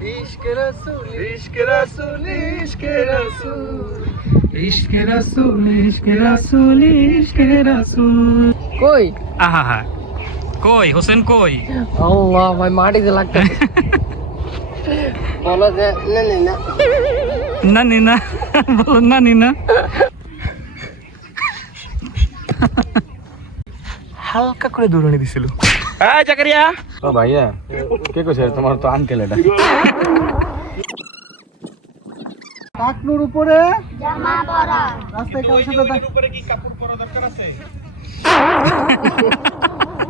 इश्क रसूल इश्क रसूल इश्क रसूल इश्क रसूल इश्क रसूल इश्क रसूल कोई आहा हा कोई হোসেন কই अल्लाह भाई माटी से लगता है बोलो जे नहीं ना না নিনা বলো না নিনা হালকা করে দৌড়ানি দিছিল এই জাকারিয়া ও ভাইয়া কে কইছে তোমার তো আঙ্কেল এটা টাকনুর উপরে জামা পরা রাস্তায় কারোর সাথে উপরে কি কাপড় পরা দরকার আছে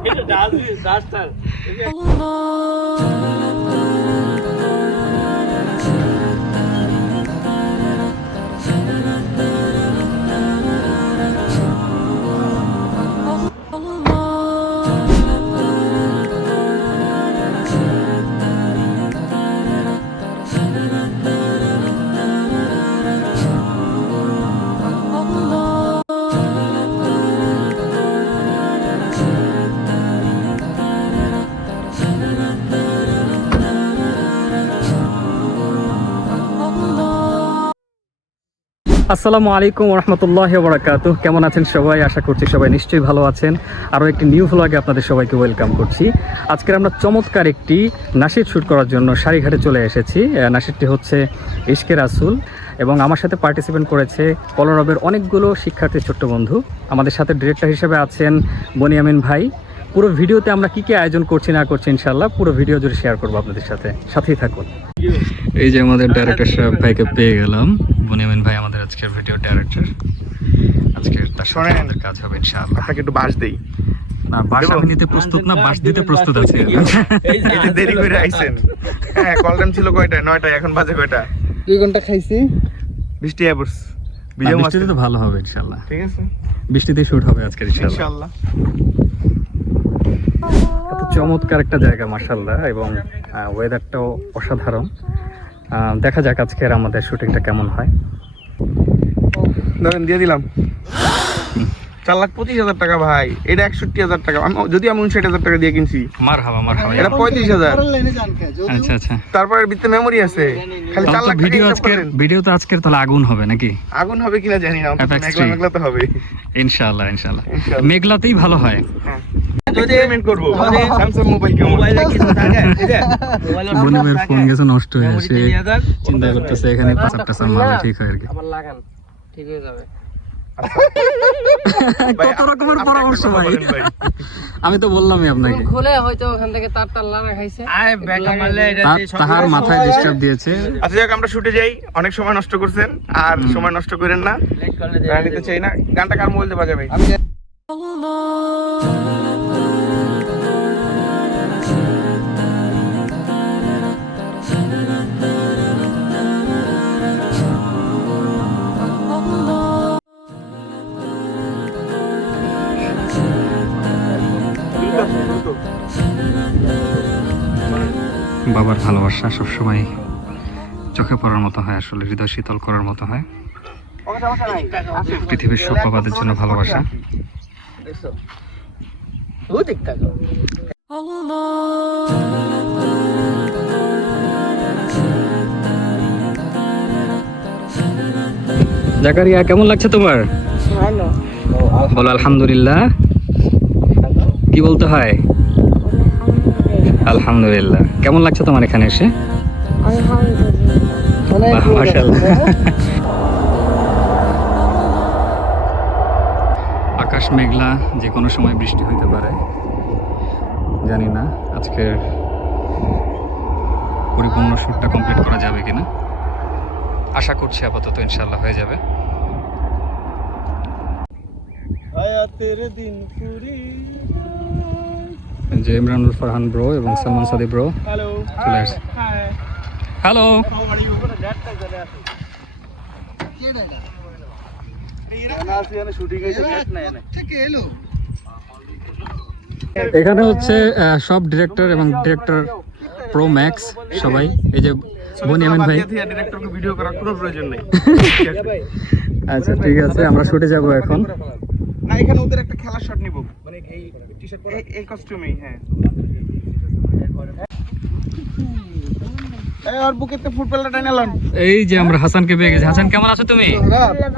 এটা ডাস্টার আসসালামু আলাইকুম ওয়া রাহমাতুল্লাহি ওয়া বারাকাতুহু। কেমন আছেন সবাই? আশা করছি সবাই নিশ্চয়ই ভালো আছেন। আরও একটি নিউ ভ্লগে আপনাদের সবাইকে ওয়েলকাম করছি। আজকে আমরা চমৎকার একটি নাশিদ শ্যুট করার জন্য সারিঘাটে চলে এসেছি। নাশিদটি হচ্ছে ইশকে রাসূল এবং আমার সাথে পার্টিসিপেট করেছে কলরবের অনেকগুলো শিক্ষার্থী ছোট্ট বন্ধু। আমাদের সাথে ডিরেক্টর হিসেবে আছেন বনিয়ামিন ভাই। পুরো ভিডিওতে আমরা কি কি আয়োজন করছি না করছি ইনশাআল্লাহ পুরো ভিডিও জুড়ে শেয়ার করবো আপনাদের সাথে, সাথেই থাকুন। এই যে আমাদের ডাইরেক্টর সাহেব ভাইকে পেয়ে গেলাম। বনিয়ামিন ভাই আমাদের আজকের ভিডিও ডাইরেক্টর। আজকের তার সাথে আমাদের কাজ হবে ইনশাআল্লাহ। আপনাকে একটু বাস দেই না, বাস আমি নিতে প্রস্তুত না, বাস দিতে প্রস্তুত আছি। এই যে দেরি করে আইছেন। হ্যাঁ, কল টাইম ছিল কয়টা? 9টা, এখন বাজে কয়টা? 2 ঘন্টা খাইছি। বৃষ্টি আবর্স বৃষ্টিতে তো ভালো হবে ইনশাআল্লাহ। ঠিক আছে, বৃষ্টিতে শুট হবে আজকে ইনশাআল্লাহ। ইনশাআল্লাহ। এত চমৎকার একটা জায়গা মাশাআল্লাহ, এবং ওয়েদারটাও অসাধারণ। দেখা যাক আজকের আমাদের শুটিংটা কেমন হয়। ধরেন দিয়ে দিলাম 4,25,000 টাকা ভাই। এটা 61,000 টাকা। যদি আমি 59,000 টাকা দিয়ে কিনছি। মারহাবা মারহাবা। এটা 35,000। আচ্ছা আচ্ছা। তারপরে ভিতরে মেমোরি আছে। খালি 4 লাখ ভিডিও তো আজকের তাহলে আগুন হবে নাকি? আগুন হবে কিনা জানি না, মেঘলা মেঘলা তো হবে ইনশাআল্লাহ ইনশাআল্লাহ। মেঘলাতেই ভালো হয়। যদি পেমেন্ট করব স্যামসাং মোবাইল কেমন? মোবাইলে কিছু থাকে বনিমের ফোন গেছে নষ্ট হয়ে, সে চিন্তা করতেছে এখানে 5-8টা মারলে ঠিক হয় আর কি। আবার লাগান, ঠিক হয়ে যাবে। কত রকমের পরামর্শ ভাই, আমি তো বললামই আপনাকে। খুলে হয়তো ওখান থেকে তার লাগা খাইছে। আয় বেকা মারলে এটা তাহার মাথায় ডিস্টার্ব দিয়েছে। আচ্ছা যাক, আমরা শুটে যাই। অনেক সময় নষ্ট করছেন, আর সময় নষ্ট করেন না। গান নিতে চাই না। গানটা কার মোবাইল দিয়ে বাজাবে? বাবার ভালোবাসা সবসময় চোখে পড়ার মতো হয়, আসলে হৃদয় শীতল করার মতো হয়। পৃথিবীর সব বাবাদের জন্য ভালোবাসা। জাকারিয়া কেমন লাগছে তোমার? ভালো। বলো আলহামদুলিল্লাহ। কি বলতে হয়? আলহামদুলিল্লাহ। কেমন লাগছে তোমার এখানে এসে? বাহ, মাশাআল্লাহ। আকাশ মেঘলা, যে কোনো সময় বৃষ্টি হইতে পারে। জানি না আজকের পরিপূর্ণ শুটটা কমপ্লিট করা যাবে কিনা। আশা করছি আপাতত ইনশাআল্লাহ হয়ে যাবে। যে ইমরানুল ফারহান ব্রো এবং সালমান সাদি ব্রো চলে আসছে। হ্যালো, এখানে হচ্ছে সব ডিরেক্টর এবং ডিরেক্টর প্রো ম্যাক্স সবাই। এই যে বনিয়ামিন ভাই। ডিরেক্টরকে ভিডিও করার কোনো প্রয়োজন নেই। আচ্ছা ঠিক আছে, আমরা শুটে যাব এখন। না, এখানে ওদের একটা খেলার শট নিব, মানে এই টি-শার্ট পরে এই কস্টিউমেই। হ্যাঁ, এই আর বুকেতে ফুটবলটা টাইনা লন। এই যে আমরা হাসানকে পেয়ে গেছি। হাসান কেমন আছো তুমি?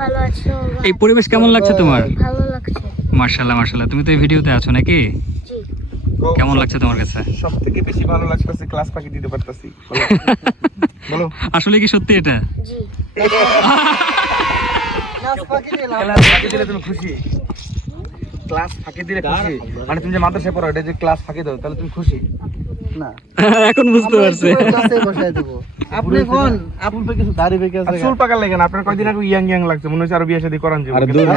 ভালো আছো? এই পরিবেশ কেমন লাগছে তোমার? ভালো লাগছে। মাশাআল্লাহ মাশাআল্লাহ। তুমি তো এই ভিডিওতে আছো নাকি? জি। কেমন লাগছে তোমার কাছে? সবথেকে বেশি ভালো লাগতেছে ক্লাস ফাঁকি দিতে পারতাছি। বলো আসলে কি সত্যি এটা? জি। ক্লাস ফাঁকি দিলে তুমি খুশি? ক্লাস ফাঁকি দিলে খুশি? মানে তুমি যে মাদ্রাসায় পড়ো এটা যে ক্লাস ফাঁকি দাও তাহলে তুমি খুশি? না। এখন বুঝতে পারছি। ক্লাসে বসায় দেব। আপনি কোন আপুল পে কিছু দাড়ি বেঁকে আছে? চুল পাকা লাগে না আপনার কয়দিন আগে ইয়াং ইয়াং লাগছে মনে হচ্ছে আরো বিয়ে শাদী করান যাবে। আরে দূর না,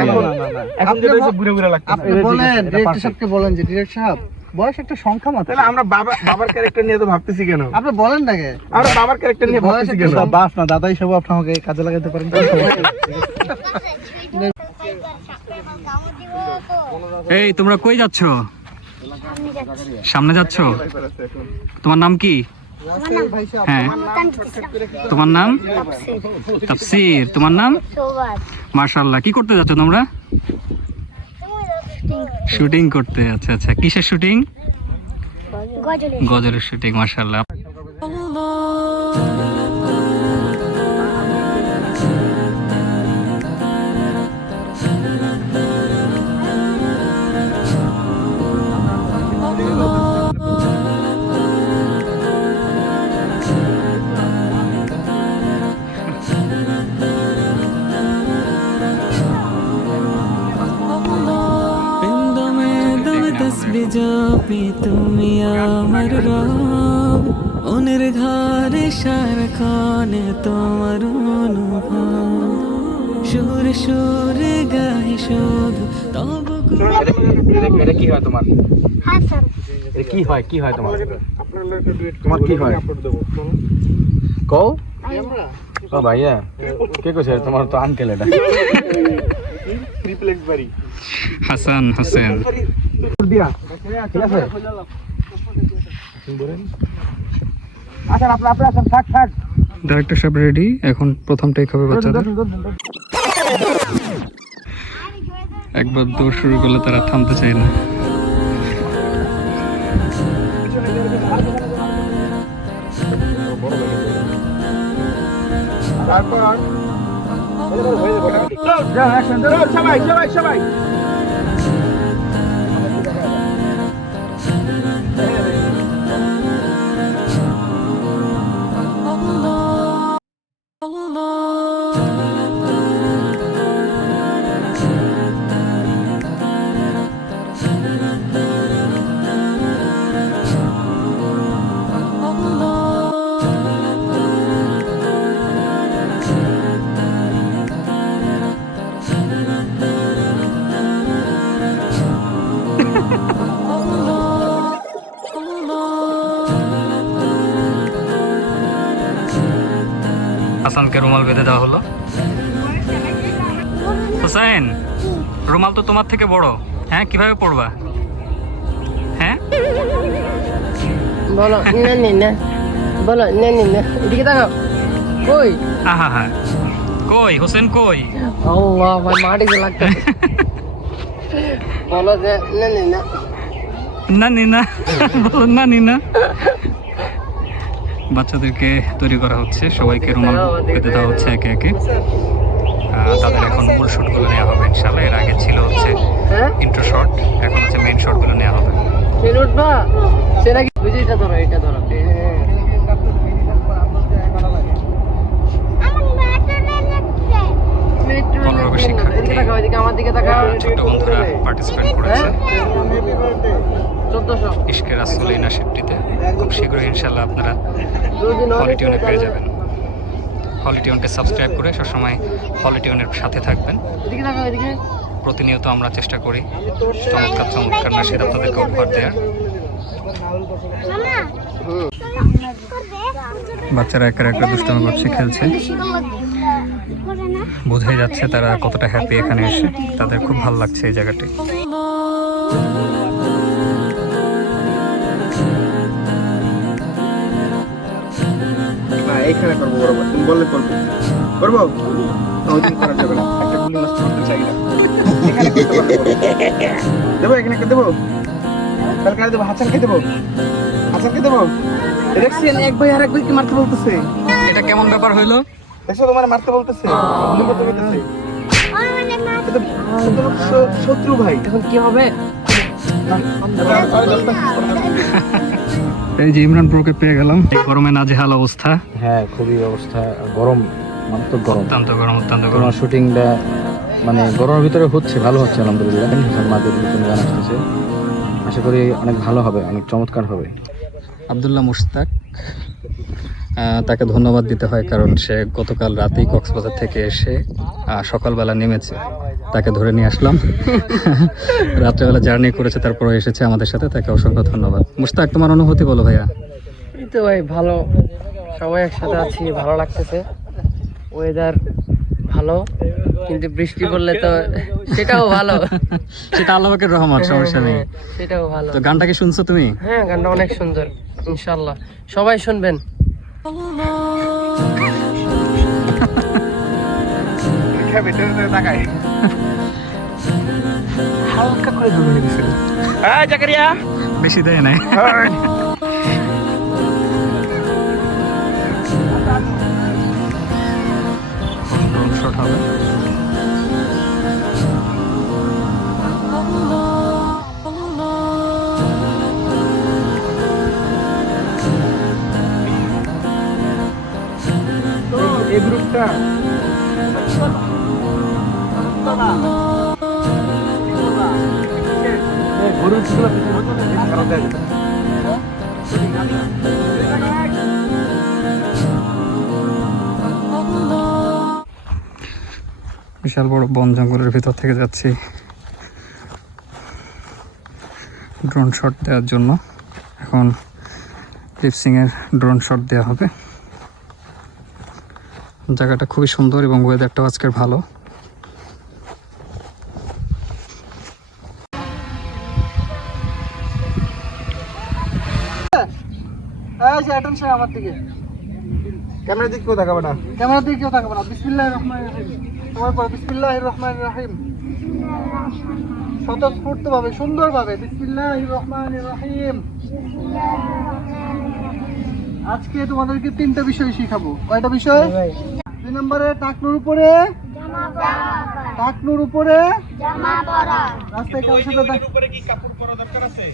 এখন যেটা হচ্ছে বুড়ে বুড়ে লাগছে। আপনি বলেন ডিরেক্টর সাহেবকে বলেন যে ডিরেক্টর সাহেব বয়স একটা সংখ্যা মাত্র। তাহলে আমরা বাবার ক্যারেক্টার নিয়ে তো ভাবতেছি কেন? আপনি বলেন নাকি? আমরা বাবার ক্যারেক্টার নিয়ে ভাবতেছি কেন? বাপ না দাদা হিসেবে আপনি আমাকে কাজে লাগাতে পারেন। এই তোমরা কই যাচ্ছ? সামনে যাচ্ছ? তোমার নাম কি? হ্যাঁ তোমার নাম? তাফসীর। তোমার নাম? মাশাআল্লাহ। কি করতে যাচ্ছ তোমরা? শুটিং করতে। আচ্ছা আচ্ছা, কিসের শুটিং? গজলের শুটিং। মাশাআল্লাহ। যাবি তুমি আমার রব, মনের ঘরে সারাক্ষণে তোমার অনুভব, সুরে সুরে গাই শুধু তব। এটা কি হয় তোমার? হাসান। এটা কি হয়? কি হয় তোমার? তোমার কি হয়? কও। ও ভাইয়া কে কইছে তোমার তো আঙ্কেল এটা। ট্রিপলেক্স বাড়ি। হাসান হোসেন। দিয়া ঠিক আছে। আচ্ছা আপনি আসেন থাক। ডাইরেক্টর সাহেব রেডি। এখন প্রথম টেক হবে বাচ্চাদের। একবার দৌড় শুরু করলে তারা থামতে চায় না। তারপর সবাই হাসানকে রুমাল বেঁধে দেওয়া হলো। হোসেন, রুমাল তো তোমার থেকে বড়। হ্যাঁ, কিভাবে পড়বা? হ্যাঁ বলো না বলো না এদিকে তাকাও। কই? আহা হা, কই হোসেন কই? আল্লাহ ভাই মাটিতে লাগতেছে। বলো যে না না নিনা, বলো না নিনা। বাচ্চাদেরকে তৈরি করা হচ্ছে, সবাইকে রুমাল পেতে দেওয়া হচ্ছে একে একে। তাদের এখন মূল শটগুলো নেওয়া হবে ইনশাআল্লাহ। এর আগে ছিল হচ্ছে ইন্ট্রো শট, এখন হচ্ছে মেইন শটগুলো নেওয়া হবে। ট্রেন উঠবা? সে নাকি এটা ধরো। 15 শিক্ষার্থী আমার দিকে তাকাও। ছোট্ট বন্ধুরা পার্টিসিপেট করেছে 1400 ইশকে রাসূল এই নাশিদটিতে। খুব শীঘ্রই ইনশাআল্লাহ আপনারা হলিটিউনে পেয়ে যাবেন। হলিটিউনকে সাবস্ক্রাইব করে সবসময় হলিটিউনের সাথে থাকবেন। এদিকে তাকাও এদিকে। প্রতিনিয়ত আমরা চেষ্টা করি চমৎকার নাশিদ আপনাদেরকে উপহার দেওয়ার। বাচ্চারা একা একা দুষ্টামি করছে, খেলছে। বোঝাই যাচ্ছে তারা কতটা হ্যাপি এখানে এসে। তাদের খুব ভালো লাগছে এই জায়গাটি। এইখানে করবো বরাবর, তুমি বললে করবো ওইদিন করা যাবে না, একটা গুলি নষ্ট করতে চাই না। দেবো এখানে দেবো, কালকে দেবো হাসানকে দেবো। হাসানকে দেবো দেখছেন এক ভাই আর এক ভাইকে মারতে বলতেছে এটা কেমন ব্যাপার হইলো? দেখছো তোমার মারতে বলতেছে অন্য কথা বলতেছে এটা শত্রু ভাই এখন কি হবে? এই যে ইমরান প্রোকে পেয়ে গেলাম। এই গরমে নাজেহাল অবস্থা, হ্যাঁ খুবই অবস্থা গরম, মারাত্মক গরম। অত্যন্ত গরম, অত্যন্ত গরম। তোমার শুটিংটা মানে গরমের ভিতরে হচ্ছে, ভালো হচ্ছে আলহামদুলিল্লাহ। হাসান মাদের নতুন গান আসতেছে, আশা করি অনেক ভালো হবে, অনেক চমৎকার হবে। আব্দুল্লাহ মুশতাক, তাকে ধন্যবাদ দিতে হয় কারণ সে গতকাল রাতেই কক্সবাজার থেকে এসে সকালবেলা নেমেছে, তাকে ধরে নিয়ে আসলাম। রাত্রেবেলা জার্নি করেছে, তারপরে এসেছে আমাদের সাথে, তাকে অসংখ্য ধন্যবাদ। মুশতাক, তোমার অনুভূতি বলো ভাইয়া। এই তো ভাই ভালো, সবাই একসাথে আছি, ভালো লাগতেছে। ওয়েদার ভালো, কিন্তু বৃষ্টি পড়লে তো সেটাও ভালো। সেটা আল্লাহ পাকের রহমত, সমস্যা নেই। সেটাও ভালো। তো গানটা কি শুনছো তুমি? হ্যাঁ, গানটা অনেক সুন্দর, ইনশাল্লাহ সবাই শুনবেন। হালকা করে ধরে দিয়েছিল। জাকারিয়া বেশি দেয় নাই। শট হবে। এই গ্রুপটা গরুর বিশাল বড় বন জঙ্গলের ভিতর থেকে যাচ্ছি ড্রোন শট দেওয়ার জন্য। এখন লিপসিংয়ের ড্রোন শট দেওয়া হবে। জায়গাটা খুবই সুন্দর এবং ওয়েদারটাও আজকের ভালো। আমার দিকে ক্যামেরা দিকে কেউ দেখাবে না, ক্যামেরা দিকে কেউ থাকবে না। বিসমিল্লাহির রহমানির রহিম, তোমার পর বিসমিল্লাহির রহমানির রহিম, স্বতঃস্ফূর্তভাবে সুন্দরভাবে বিসমিল্লাহির রহমানির রহিম। আজকে তোমাদেরকে 3টা বিষয় শিখাবো। কয়টা বিষয়? 2 নম্বরে টাকনুর উপরে, টাকনুর উপরে রাস্তায় কারোর সাথে উপরে কি কাপড় পরা দরকার আছে?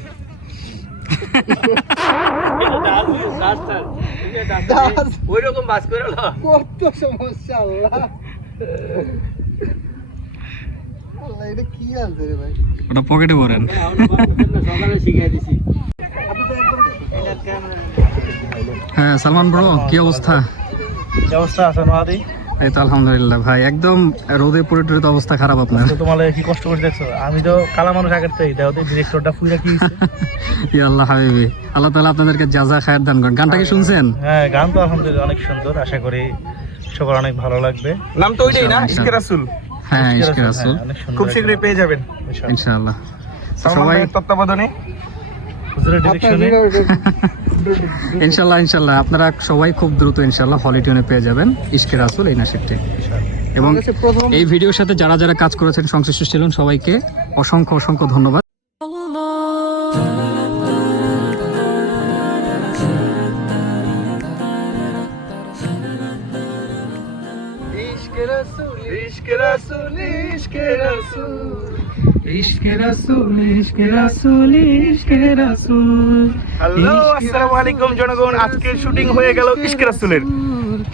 ওইরকম বাস করে কত সমস্যা। আল্লাহ আল্লাহ, এটা কি আনছে রে ভাই? ওটা পকেটে ভরেন। সকালে শিখিয়ে দিছি। হ্যাঁ সালমান ব্রো, কি অবস্থা? কি অবস্থা আছে নহাদি? এই তো আলহামদুলিল্লাহ ভাই, একদম রোদে পড়ে টরে তো অবস্থা খারাপ আপনার। তোমার কি কষ্ট করে দেখছো? আমি তো কালা মানুষ আগের থেকে, দেখো ডিরেক্টরটা ফুইরা কি হইছে। ইয়া আল্লাহ হাবিবি, আল্লাহ তাআলা আপনাদেরকে জাযা খায়ের দান করেন। গানটা কি শুনছেন? হ্যাঁ, গান তো আলহামদুলিল্লাহ অনেক সুন্দর, আশা করি সবার অনেক ভালো লাগবে। নাম তো ওইটাই না, ইশকে রাসূল? হ্যাঁ, ইশকে রাসূল। খুব শীঘ্রই পেয়ে যাবেন ইনশাআল্লাহ। সবাই তত্ত্বাবধানে, হুজুরের ডিরেকশনে। ইনশাআল্লাহ ইনশাআল্লাহ আপনারা সবাই খুব দ্রুত ইনশাআল্লাহ হলিটিউনে পেয়ে যাবেন ইশকে রাসূল এই নাশিদটি। এবং এই ভিডিওর সাথে যারা যারা কাজ করেছেন, সংশ্লিষ্ট ছিলেন, সবাইকে অসংখ্য অসংখ্য ধন্যবাদ। ইশকে রাসূল, ইশকে রাসূল, ইশকে রাসূল, ইশকে রাসূল, ইশকে রাসূল, ইশকে রাসূল। হ্যালো, আসসালামু আলাইকুম জনগণ। আজকের শুটিং হয়ে গেল ইশকে রাসূলের।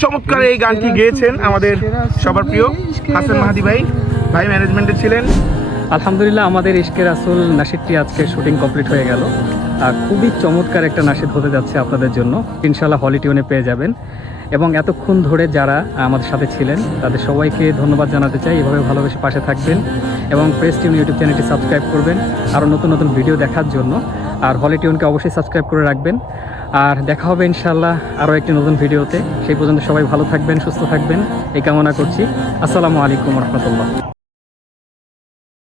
চমৎকার এই গানটি গেয়েছেন আমাদের সবার প্রিয় হাসান মাহাদি ভাই, ভাই ম্যানেজমেন্টে ছিলেন। আলহামদুলিল্লাহ আমাদের ইশকে রাসূল নাশিদটি আজকে শুটিং কমপ্লিট হয়ে গেল। খুবই চমৎকার একটা নাশিদ হতে যাচ্ছে আপনাদের জন্য, ইনশাআল্লাহ হলিটিউনে পেয়ে যাবেন। এবং এতক্ষণ ধরে যারা আমাদের সাথে ছিলেন তাদের সবাইকে ধন্যবাদ জানাতে চাই। এভাবে ভালোবেসে পাশে থাকবেন এবং প্রেস টিউন ইউটিউব চ্যানেলটি সাবস্ক্রাইব করবেন আরও নতুন নতুন ভিডিও দেখার জন্য। আর হলিটিউনকে অবশ্যই সাবস্ক্রাইব করে রাখবেন। আর দেখা হবে ইনশাআল্লাহ আরও একটি নতুন ভিডিওতে। সেই পর্যন্ত সবাই ভালো থাকবেন, সুস্থ থাকবেন এই কামনা করছি। আসসালামু আলাইকুম রহমতুল্লাহ।